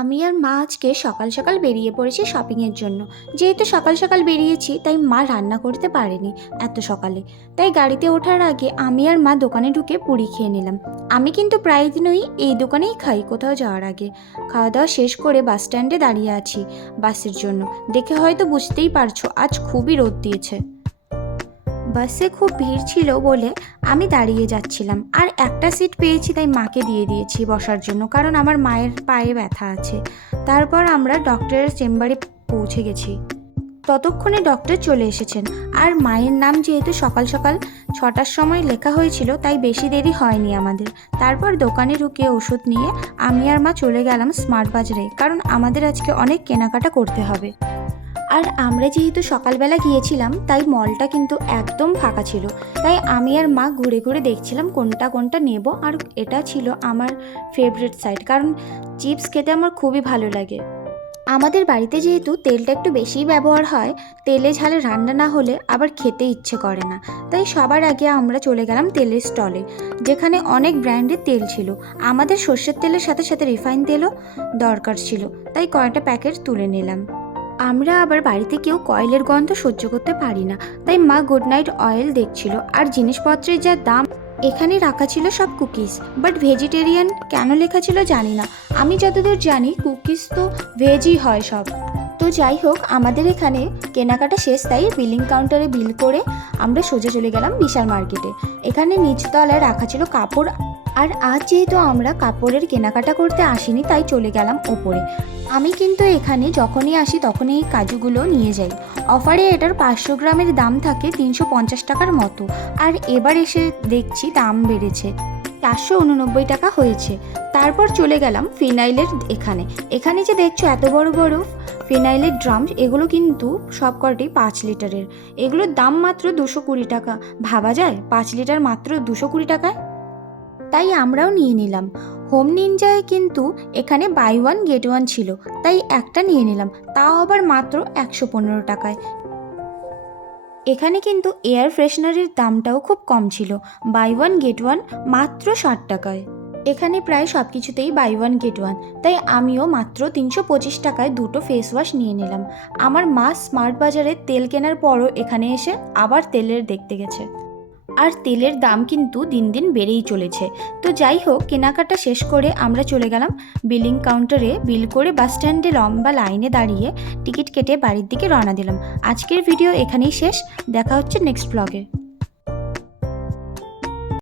আমি আর মা আজকে সকাল সকাল বেরিয়ে পড়েছি শপিংয়ের জন্য। যেহেতু সকাল সকাল বেরিয়েছি তাই মা রান্না করতে পারেনি এত সকালে। তাই গাড়িতে ওঠার আগে আমি আর মা দোকানে ঢুকে পুরি খেয়ে নিলাম। আমি কিন্তু প্রায় দিনই এই দোকানেই খাই কোথাও যাওয়ার আগে। খাওয়া দাওয়া শেষ করে বাস স্ট্যান্ডে দাঁড়িয়ে আছি বাসের জন্য। দেখে হয়তো বুঝতেই পারছো আজ খুবই রোদ দিয়েছে। বাসে খুব ভিড় ছিল বলে আমি দাঁড়িয়ে যাচ্ছিলাম, আর একটা সিট পেয়েছি তাই মাকে দিয়ে দিয়েছি বসার জন্য, কারণ আমার মায়ের পায়ে ব্যথা আছে। তারপর আমরা ডক্টরের চেম্বারে পৌঁছে গেছি। ততক্ষণে ডক্টর চলে এসেছেন। আর মায়ের নাম যেহেতু সকাল সকাল 6টার সময় লেখা হয়েছিল তাই বেশি দেরি হয়নি আমাদের। তারপর দোকানে ঢুকে ওষুধ নিয়ে আমি আর মা চলে গেলাম স্মার্ট বাজারে, কারণ আমাদের আজকে অনেক কেনাকাটা করতে হবে। আর আমরা যেহেতু সকালবেলা গিয়েছিলাম তাই মলটা কিন্তু একদম ফাঁকা ছিল। তাই আমি আর মা ঘুরে ঘুরে দেখছিলাম কোনটা কোনটা নেব। আর এটা ছিল আমার ফেভারিট সাইড, কারণ চিপস খেতে আমার খুবই ভালো লাগে। আমাদের বাড়িতে যেহেতু তেলটা একটু বেশিই ব্যবহার হয়, তেলে ঝালে রান্না না হলে আবার খেতে ইচ্ছে করে না। তাই সবার আগে আমরা চলে গেলাম তেলের স্টলে, যেখানে অনেক ব্র্যান্ডের তেল ছিল। আমাদের সর্ষের তেলের সাথে সাথে রিফাইন তেলও দরকার ছিল, তাই কয়েকটা প্যাকেট তুলে নিলাম। আমরা আবার বাড়িতে কেউ কয়েলের গন্ধ সহ্য করতে পারি না, তাই মা গুড নাইট অয়েল দেখছিল। আর জিনিসপত্রের যা দাম! এখানে রাখা ছিল সব কুকিজ, বাট ভেজিটেরিয়ান কেন লেখা ছিল জানি না। আমি যতদূর জানি কুকিজ তো ভেজই হয় সব। তো যাই হোক, আমাদের এখানে কেনাকাটা শেষ, তাই বিলিং কাউন্টারে বিল করে আমরা সোজা চলে গেলাম বিশাল মার্কেটে। এখানে নিচতলায় রাখা ছিল কাপড়। আর আজ যেহেতু আমরা কাপড়ের কেনাকাটা করতে আসিনি তাই চলে গেলাম ওপরে। আমি কিন্তু এখানে যখনই আসি তখনই এই কাজুগুলো নিয়ে যাই। অফারে এটার 500 গ্রামের দাম থাকে 350 টাকার মতো, আর এবার এসে দেখছি দাম বেড়েছে, 489 টাকা হয়েছে। তারপর চলে গেলাম ফিনাইলের এখানে। এখানে যে দেখছো এত বড় বড় ফিনাইলের ড্রাম, এগুলো কিন্তু সবকটি 5 লিটারের। এগুলোর দাম মাত্র 220 টাকা। ভাবা যায় 5 লিটার মাত্র 220 টাকায়। তাই আমরাও নিয়ে নিলাম। হোম নিনজায় কিন্তু এখানে বাই ওয়ান গেট ওয়ান ছিল, তাই একটা নিয়ে নিলাম, তাও আবার মাত্র 115 টাকায়। এখানে কিন্তু এয়ার ফ্রেশনারের দামটাও খুব কম ছিল, বাই ওয়ান গেট ওয়ান মাত্র 60 টাকায়। এখানে প্রায় সব কিছুতেই বাই ওয়ান গেট ওয়ান, তাই আমিও মাত্র 325 টাকায় দুটো ফেস ওয়াশ নিয়ে নিলাম। আমার মা স্মার্ট বাজারে তেল কেনার পরও এখানে এসে আবার তেলের দেখতে গেছে। আর তেলের দাম কিন্তু দিন দিন বেড়েই চলেছে। তো যাই হোক, কেনাকাটা শেষ করে আমরা চলে গেলাম বিলিং কাউন্টারে বিল করে বাস স্ট্যান্ডে লম্বা লাইনে দাঁড়িয়ে টিকিট কেটে বাড়ির দিকে রওনা দিলাম। আজকের ভিডিও এখানেই শেষ। দেখা হচ্ছে নেক্সট ব্লগে।